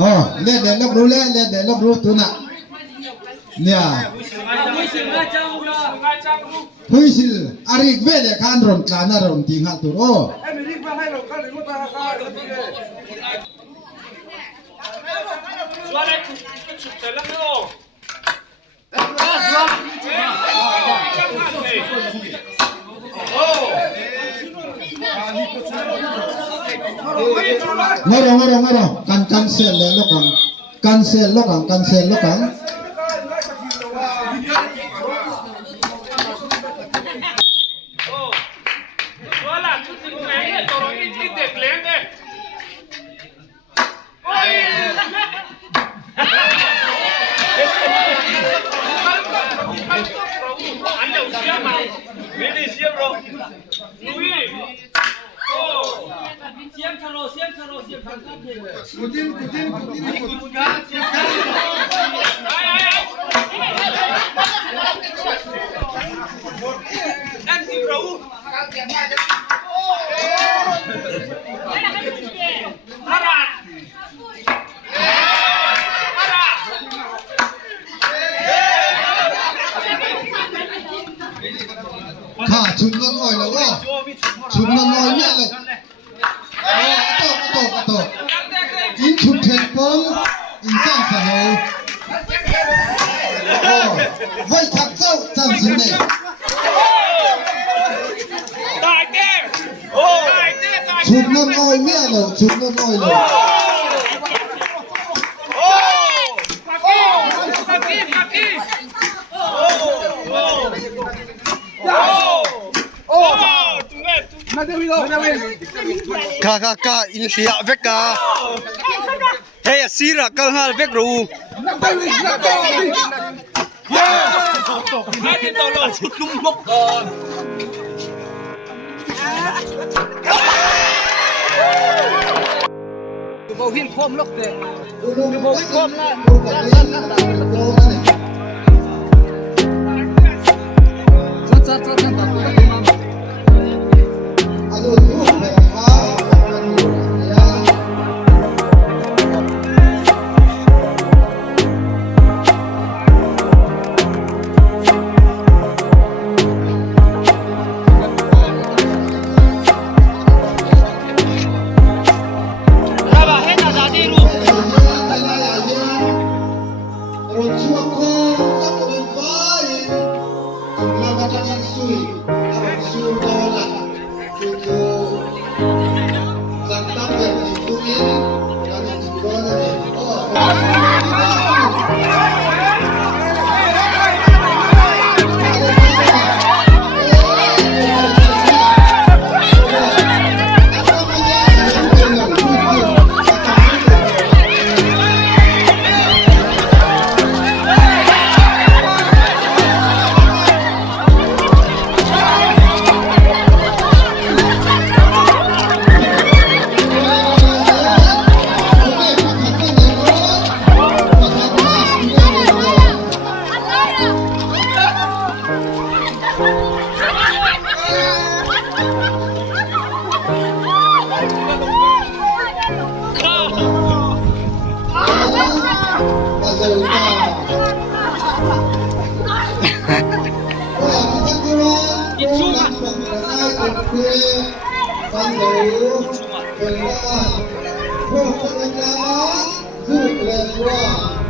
อ๋อเล่นเดี๋ยวรับรู้เล่นเดี๋ยวรับรู้ตัวน่ะเนี่ยผู้สิลอาริกเวลคันรอนคานารอนติงหัตัวโอ้ngoro kan cancel le lokang cancel lokangข้าชุนน้อยแล้วว่าชุนน้อยเนี่ยเลยโตอินชุนเทนปงอินสร้างสนองโอ้ไว้ทักเจ้าจันสิเนี่ยชุนน้อยเนี่ยเลยชุนน้อยเลยKaka in siya veka. Hey sira kal hal vek ru. Hãy subscribe cho kênh Ghiền Mì Gõ để không bỏ Hãy subscribe cho kênh Ghiền Mì Gõ để không bỏ lỡ